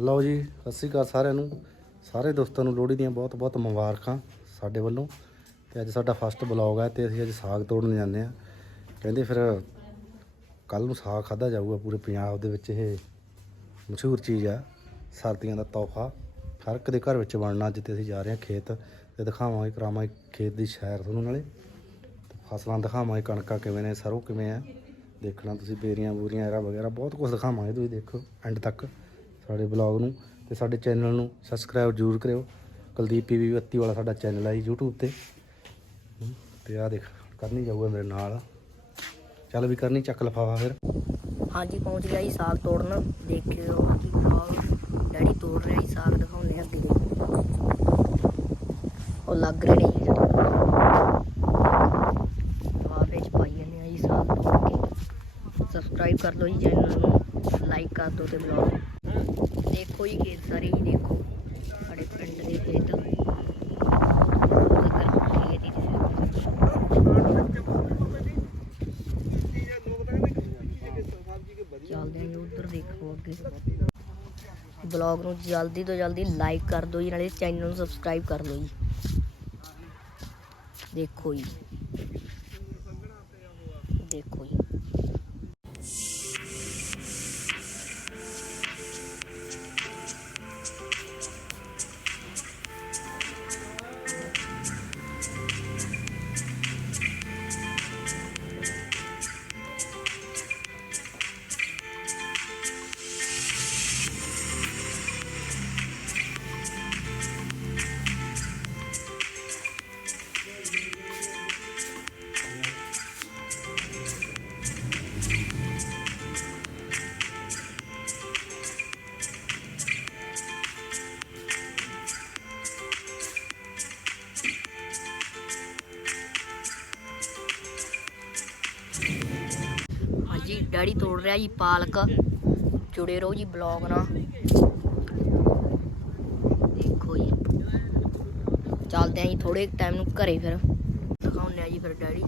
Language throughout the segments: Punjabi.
ਲਓ ਜੀ, ਸਤਿ ਸ਼੍ਰੀ ਅਕਾਲ ਸਾਰਿਆਂ ਨੂੰ। ਸਾਰੇ ਦੋਸਤਾਂ ਨੂੰ ਲੋਹੜੀ ਦੀਆਂ ਬਹੁਤ ਬਹੁਤ ਮੁਬਾਰਕਾਂ ਸਾਡੇ ਵੱਲੋਂ। ਤੇ ਅੱਜ ਸਾਡਾ ਫਸਟ ਬਲੌਗ ਹੈ ਤੇ ਅਸੀਂ ਅੱਜ ਸਾਗ ਤੋੜਨ ਜਾਂਦੇ ਆ ਕਹਿੰਦੇ ਫਿਰ ਕੱਲ ਨੂੰ ਸਾਗ ਖਾਦਾ ਜਾਊਗਾ ਪੂਰੇ ਪੰਜਾਬ ਦੇ ਵਿੱਚ ਇਹ ਮਸ਼ਹੂਰ ਚੀਜ਼ ਆ, ਸਰਦੀਆਂ ਦਾ ਤੋਹਫਾ। ਹਰ ਇੱਕ ਦੇ ਘਰ ਵਿੱਚ ਬਣਨਾ, ਅੱਜ ਤੇ ਅਸੀਂ ਜਾ ਰਹੇ ਹਾਂ ਖੇਤ ਤੇ ਦਿਖਾਵਾਂਗੇ, ਕਰਾਵਾਂਗੇ ਖੇਤ ਦੀ ਸ਼ਹਿਰ ਤੁਹਾਨੂੰ ਨਾਲੇ। ਤੇ ਫਸਲਾਂ ਦਿਖਾਵਾਂਗੇ, ਕਣਕਾਂ ਕਿਵੇਂ ਨੇ, ਸਰੋਂ ਕਿਵੇਂ ਆ। ਦੇਖਣਾ ਤੁਸੀਂ ਬੇਰੀਆਂ ਬੂਰੀਆਂ ਐਰਾ ਵਗੈਰਾ, ਬਹੁਤ ਕੁਝ ਦਿਖਾਵਾਂਗੇ, ਤੁਸੀਂ ਦੇਖੋ ਐਂਡ ਤੱਕ। ਸਾਡੇ ਬਲੌਗ ਨੂੰ ਤੇ ਸਾਡੇ ਚੈਨਲ ਨੂੰ ਸਬਸਕ੍ਰਾਈਬ ਜ਼ਰੂਰ ਕਰਿਓ। ਕੁਲਦੀਪ ਪੀਵੀ 32 ਵਾਲਾ ਸਾਡਾ ਚੈਨਲ ਹੈ ਜੀ YouTube ਤੇ। ਹਮ, ਤੇ ਆ ਦੇਖ ਕਰਨੀ ਜਾਊਗਾ ਮੇਰੇ ਨਾਲ। ਚੱਲ ਵੀ ਕਰਨੀ ਚੱਕ ਲਫਾਫਾ ਫਿਰ। ਹਾਂਜੀ ਪਹੁੰਚ ਗਿਆ ਜੀ ਸਾਗ ਤੋੜਨ। ਦੇਖਿਓ ਜੀ ਡੈਡੀ ਤੋੜ ਰਿਹਾ ਜੀ ਸਾਗ ਦਿਖਾਉਂਦੇ ਆ ਅੱਗੇ ਉਹ ਲੱਗ ਰਹੇ ਨੇ ਜੀ। ਪਾਈ ਜਾਂਦੇ ਆ ਜੀ ਸਾਗ ਤੋੜ ਕੇ। ਸਬਸਕ੍ਰਾਈਬ ਕਰ ਲਓ ਜੀ ਚੈਨਲ ਨੂੰ। ਲਾਈਕ ਕਰ ਦਿਓ ਤੇ ਵਲੌਗ ਦੇਖੋ ਜੀ ਖੇਤ ਸਾਰੇ ਹੀ ਦੇਖੋ। ਸਾਡੇ ਪਿੰਡ ਦੇ ਖੇਤ। ਚੱਲਦੇ ਹਾਂ ਉਧਰ ਦੇਖੋ ਅੱਗੇ। ਬਲੌਗ ਨੂੰ ਜਲਦੀ ਤੋਂ ਜਲਦੀ ਲਾਈਕ ਕਰ ਦਿਓ ਜੀ, ਨਾਲੇ ਚੈਨਲ ਨੂੰ ਸਬਸਕ੍ਰਾਈਬ ਕਰ ਲਓ ਜੀ। ਦੇਖੋ ਜੀ। ਦੇਖੋ ਜੀ। ਡੈਡੀ ਤੋੜ ਰਿਹਾ ਜੀ ਪਾਲਕ। ਜੁੜੇ ਰਹੋ ਜੀ ਬਲੌਗ ਨਾਲ। ਦੇਖੋ ਜੀ। ਚੱਲਦੇ ਆਂ ਜੀ ਥੋੜੇ ਟਾਈਮ ਨੂੰ ਘਰੇ ਫਿਰ। ਦਿਖਾਉਂਦੇ ਆ ਜੀ ਫਿਰ ਡੈਡੀ।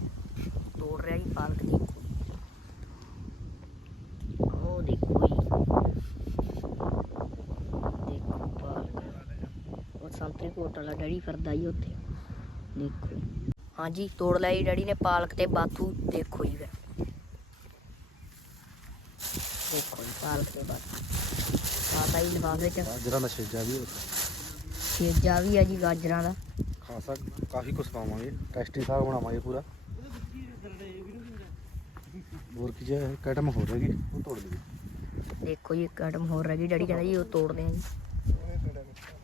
ਤੋੜ ਰਿਹਾ ਜੀ ਪਾਲਕ ਦੀ ਉਹ ਦੇਖੋ ਜੀ। ਦੇਖੋ ਪਾਲਕ। ਉਹ ਸੰਤਰੀ ਕੋਟ ਵਾਲਾ ਡੈਡੀ ਫਿਰਦਾ ਜੀ ਉੱਥੇ। ਦੇਖੋ ਹਾਂਜੀ, ਤੋੜ ਲਿਆ ਜੀ ਡੈਡੀ ਨੇ ਪਾਲਕ ਤੇ ਬਾਥੂ। ਦੇਖੋ ਜੀ ਫਿਰ। ਦੇਖੋ ਜੀ ਪਾਲਕ ਦੇ ਬਾਥੂ ਪਾਤਾ ਜੀ ਲਿਫਾਫੇ ਚ ਗਾਜਰਾਂ ਦਾ ਛੇਜਾ ਵੀ ਸੇਜਾ ਵੀ ਆ ਜੀ ਗਾਜਰਾਂ ਦਾ। ਖਾਸਾ ਕਾਫੀ ਕੁਝ ਪਾਵਾਂਗੇ। ਟੈਸਟੀ ਸਾਗ ਬਣਾਵਾਂਗੇ ਪੂਰਾ। ਹੋਰ ਕੀ ਜੇ ਕਟਮ ਹੋ ਰਹੀ ਉਹ ਤੋੜ ਲਈ ਦੇਖੋ ਜੀ ਇੱਕ ਆਈਟਮ ਹੋਰ ਰਹਿ ਗਈ ਡੈਡੀ ਕਹਿੰਦਾ ਜੀ ਉਹ ਤੋੜਦੇ ਆ ਜੀ।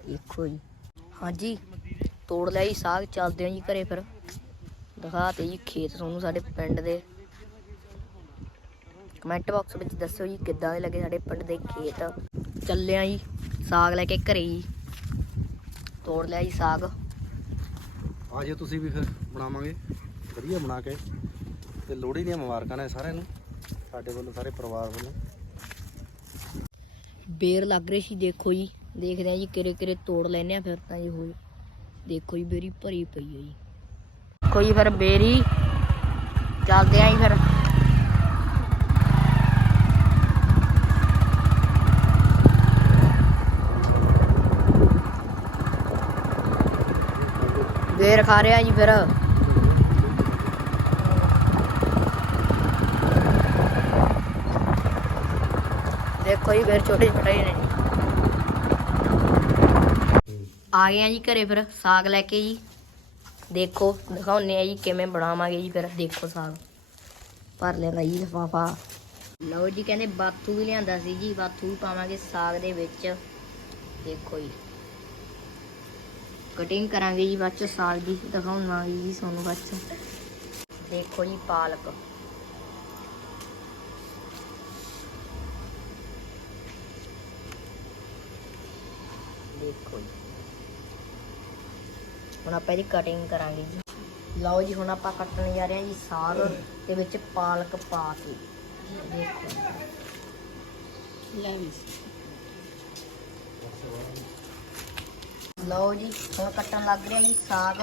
ਦੇਖੋ ਜੀ। ਹਾਂਜੀ ਤੋੜ ਲਿਆ ਜੀ ਸਾਗ ਚੱਲਦੇ ਆ ਜੀ ਘਰੇ ਫਿਰ। ਦਿਖਾ ਤੇ ਜੀ ਖੇਤ ਤੁਹਾਨੂੰ ਸਾਡੇ ਪਿੰਡ ਦੇ। ਕਮੈਂਟ ਬਾਕਸ ਵਿੱਚ ਦੱਸਿਓ ਜੀ ਕਿੱਦਾਂ ਦੇ ਲੱਗੇ ਸਾਡੇ ਪਿੰਡ ਦੇ ਖੇਤ। ਚੱਲੇ ਆ ਜੀ ਸਾਗ ਲੈ ਕੇ ਘਰੇ ਜੀ। ਤੋੜ ਲਿਆ ਜੀ ਸਾਗ। ਆ ਜਾਓ ਤੁਸੀਂ ਵੀ ਫਿਰ ਬਣਾਵਾਂਗੇ। ਵਧੀਆ ਬਣਾ ਕੇ। ਤੇ ਲੋਹੜੀ ਦੀਆਂ ਮੁਬਾਰਕਾਂ ਨੇ ਸਾਰਿਆਂ ਨੂੰ ਸਾਡੇ ਵੱਲੋਂ ਸਾਰੇ ਪਰਿਵਾਰ ਵੱਲੋਂ। ਬੇਰ ਲੱਗ ਰਹੀ ਸੀ ਦੇਖੋ ਜੀ। ਦੇਖਦੇ ਆ ਜੀ ਕਿਰੇ ਕਿਰੇ ਤੋੜ ਲੈਨੇ ਆ ਫਿਰ ਤਾਂ ਜੀ ਹੋਈ। ਦੇਖੋ ਜੀ ਬੇਰੀ ਭਰੀ ਪਈ ਹੈ ਜੀ। ਦੇਖੋ ਜੀ ਫਿਰ ਬੇਰੀ। ਚੱਲਦੇ ਆ ਜੀ ਫਿਰ। ਬੇਰ ਖਾ ਰਿਹਾ ਜੀ ਫਿਰ। ਦੇਖੋ ਜੀ ਫਿਰ ਛੋਟੇ ਛੋਟੇ ਨੇ। ਆ ਗਏ ਆ ਜੀ ਘਰੇ ਫਿਰ ਸਾਗ ਲੈ ਕੇ ਜੀ। ਦੇਖੋ ਦਿਖਾਉਨੇ ਆ ਜੀ ਕਿਵੇਂ ਬਣਾਵਾਂਗੇ ਜੀ ਫਿਰ। ਦੇਖੋ ਸਾਗ। ਭਰ ਲੈਂਦਾ ਜੀ ਲਿਫਾਫਾ। ਲਓ ਜੀ ਕਹਿੰਦੇ ਬਾਥੂ ਵੀ ਲਿਆਂਦਾ ਸੀ ਜੀ। ਬਾਥੂ ਵੀ ਪਾਵਾਂਗੇ ਸਾਗ ਦੇ ਵਿੱਚ। ਦੇਖੋ ਜੀ। ਕਟਿੰਗ ਕਰਾਂਗੇ ਜੀ ਬਾਅਦ ਚ ਸਾਗ ਦੀ ਦਿਖਾਉਣਾਂਗੇ ਜੀ ਤੁਹਾਨੂੰ ਬਾਅਦ ਚ। ਦੇਖੋ ਜੀ ਪਾਲਕ। ਦੇਖੋ ਜੀ। ਹੁਣ ਆਪਾਂ ਇਹਦੀ ਕਟਿੰਗ ਕਰਾਂਗੇ ਜੀ। ਲਓ ਜੀ, ਹੁਣ ਆਪਾਂ ਕੱਟਣ ਜਾ ਰਹੇ ਹਾਂ ਜੀ ਸਾਗ ਦੇ ਵਿੱਚ ਪਾਲਕ ਪਾ ਕੇ। ਦੇਖੋ। ਲੈ ਵੀ। ਲਓ ਜੀ, ਹੁਣ ਕੱਟਣ ਲੱਗ ਰਿਹਾ ਜੀ ਸਾਗ।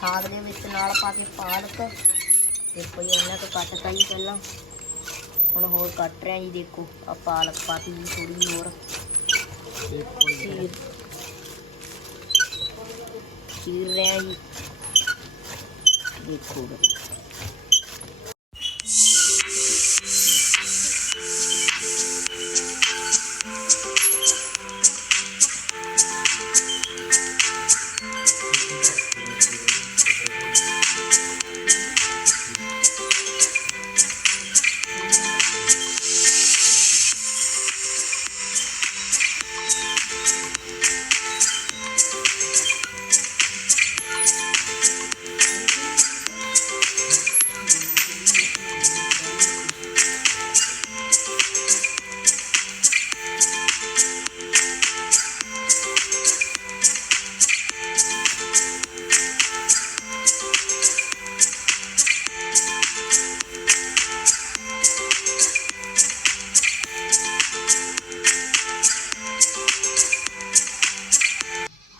ਸਾਗ ਦੇ ਵਿੱਚ ਨਾਲ ਪਾ ਕੇ ਪਾਲਕ। ਦੇਖੋ ਜੀ ਇਹਨਾਂ ਕੁ ਕੱਟਤਾ ਜੀ ਪਹਿਲਾਂ। ਹੁਣ ਹੋਰ ਕੱਟ ਰਿਹਾ ਜੀ, ਦੇਖੋ ਆ ਪਾਲਕ ਪਾਤੀ ਜੀ ਥੋੜੀ ਹੋਰ। ਚੀਰ ਚੀਰ ਰਹੇ ਜੀ। ਦੇਖੋ ਬਈ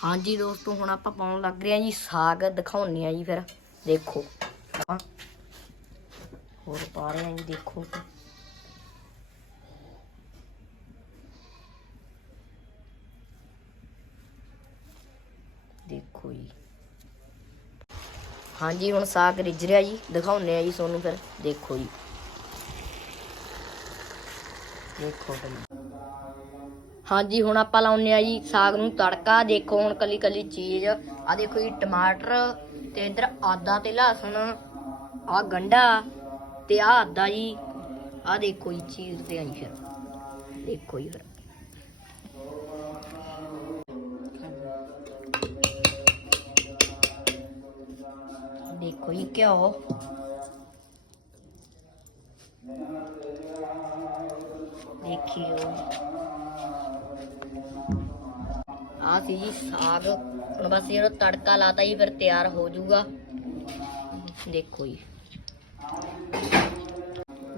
ਹਾਂਜੀ ਦੋਸਤੋ, ਹੁਣ ਆਪਾਂ ਪਾਉਣ ਲੱਗ ਰਹੇ ਆ ਜੀ ਸਾਗ। ਦਿਖਾਉਣੇ ਆ ਜੀ ਫਿਰ। ਦੇਖੋ। ਆਪਾਂ ਹੋਰ ਪਾ ਰਹੇ ਆ ਜੀ, ਦੇਖੋ। ਦੇਖੋ ਜੀ। ਹਾਂਜੀ, ਹੁਣ ਸਾਗ ਰਿੱਝ ਰਿਹਾ ਜੀ। ਦਿਖਾਉਣੇ ਆ ਜੀ ਤੁਹਾਨੂੰ ਫਿਰ। ਦੇਖੋ ਜੀ। ਦੇਖੋ ਫਿਰ। ਹਾਂਜੀ, ਹੁਣ ਆਪਾਂ ਲਾਉਨੇ ਆ ਜੀ ਸਾਗ ਨੂੰ ਤੜਕਾ। ਦੇਖੋ ਹੁਣ ਕੱਲੀ ਕੱਲੀ ਚੀਜ਼। ਆ ਦੇਖੋ ਜੀ, ਟਮਾਟਰ ਤੇ ਇਧਰ ਆਦਾ ਤੇ ਲਹਸਣ ਆ ਗੰਡਾ ਤੇ ਆ ਆਦਾ ਜੀ। ਆ ਦੇਖੋ ਜੀ, ਚੀਜ਼ ਤੇ ਆਈ ਫਿਰ। ਦੇਖੋ ਜੀ ਫਿਰ। ਦੇਖੋ ਜੀ ਘਿਓ। ਦੇਖਿਓ। ਆ ਸੀ ਜੀ, ਸਾਗ। ਹੁਣ ਬਸ ਜਿਹੜਾ ਤੜਕਾ ਲਾਤਾ ਜੀ, ਫਿਰ ਤਿਆਰ ਹੋ ਜਾਊਗਾ ਦੇਖੋ ਜੀ।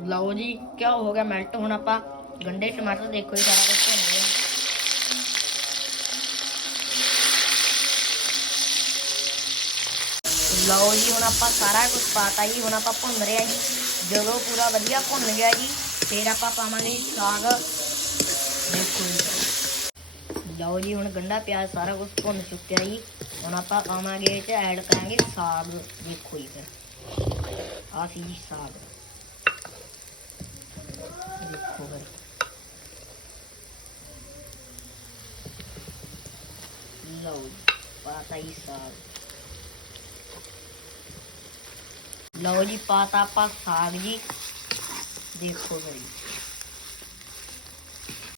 ਲਓ ਜੀ ਕਿਆ ਹੋ ਗਿਆ ਮੈਲਟ ਹੁਣ ਆਪਾਂ ਗੰਡੇ ਟਮਾਟਰ ਦੇਖੋ ਜੀ, ਸਾਰਾ ਕੁਝ ਭੁੰਨ ਲਿਆ। ਲਓ ਜੀ, ਹੁਣ ਆਪਾਂ ਸਾਰਾ ਕੁਝ ਪਾਤਾ ਜੀ, ਹੁਣ ਆਪਾਂ ਭੁੰਨ ਰਿਹਾ ਜੀ। ਜਦੋਂ ਪੂਰਾ ਵਧੀਆ ਭੁੰਨ ਗਿਆ ਜੀ, ਫਿਰ ਆਪਾਂ ਪਾਵਾਂਗੇ ਜੀ ਸਾਗ। ਦੇਖੋ ਜੀ। ਲਓ ਜੀ ਹੁਣ ਗੰਡਾ ਪਿਆਜ਼ ਸਾਰਾ ਕੁਝ ਭੁੰਨ ਚੁੱਕਿਆ ਜੀ। ਹੁਣ ਆਪਾਂ ਪਾਵਾਂਗੇ ਇਹ ਐਡ ਕਰਾਂਗੇ ਸਾਗ ਦੇਖੋ ਜੀ ਫਿਰ। ਆ ਸੀ ਜੀ ਸਾਗ। ਦੇਖੋ ਫਿਰ। ਲਓ ਜੀ, ਪਾਤਾ ਜੀ ਸਾਗ। ਲਓ ਜੀ ਪਾਤਾ ਆਪਾਂ ਸਾਗ ਜੀ। ਦੇਖੋ ਫਿਰ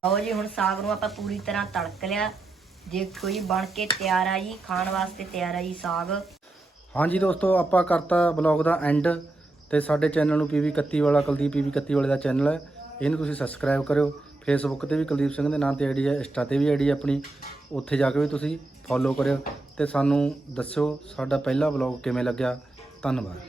ਜੀ ਜੀ, ਹੁਣ ਸਾਗ ਨੂੰ ਆਪਾਂ ਪੂਰੀ ਤਰ੍ਹਾਂ ਤੜਕ ਲਿਆ। ਦੇਖੋ ਜੀ ਬਣ ਕੇ ਤਿਆਰ ਆ ਜੀ, ਖਾਣ ਵਾਸਤੇ ਤਿਆਰ ਆ ਜੀ ਸਾਗ। ਹਾਂਜੀ ਦੋਸਤੋ, ਆਪਾਂ ਕਰਤਾ ਬਲੌਗ ਦਾ ਐਂਡ ਤੇ ਸਾਡੇ ਚੈਨਲ ਨੂੰ ਪੀਵੀ 31 ਵਾਲਾ, ਕੁਲਦੀਪ ਪੀਵੀ 31 ਵਾਲੇ ਦਾ ਚੈਨਲ ਹੈ। ਇਹਨੂੰ ਤੁਸੀਂ ਸਬਸਕ੍ਰਾਈਬ ਕਰਿਓ। ਫੇਸਬੁੱਕ ਤੇ ਵੀ ਕੁਲਦੀਪ ਸਿੰਘ ਦੇ ਨਾਂ ਤੇ ਆਈਡੀ ਹੈ ਇੰਸਟਾ ਤੇ ਵੀ ਆਈਡੀ ਆਪਣੀ। ਉੱਥੇ ਜਾ ਕੇ ਵੀ ਤੁਸੀਂ ਫੋਲੋ ਕਰਿਓ ਤੇ ਸਾਨੂੰ ਦੱਸਿਓ ਸਾਡਾ ਪਹਿਲਾ ਬਲੌਗ ਕਿਵੇਂ ਲੱਗਿਆ। ਧੰਨਵਾਦ।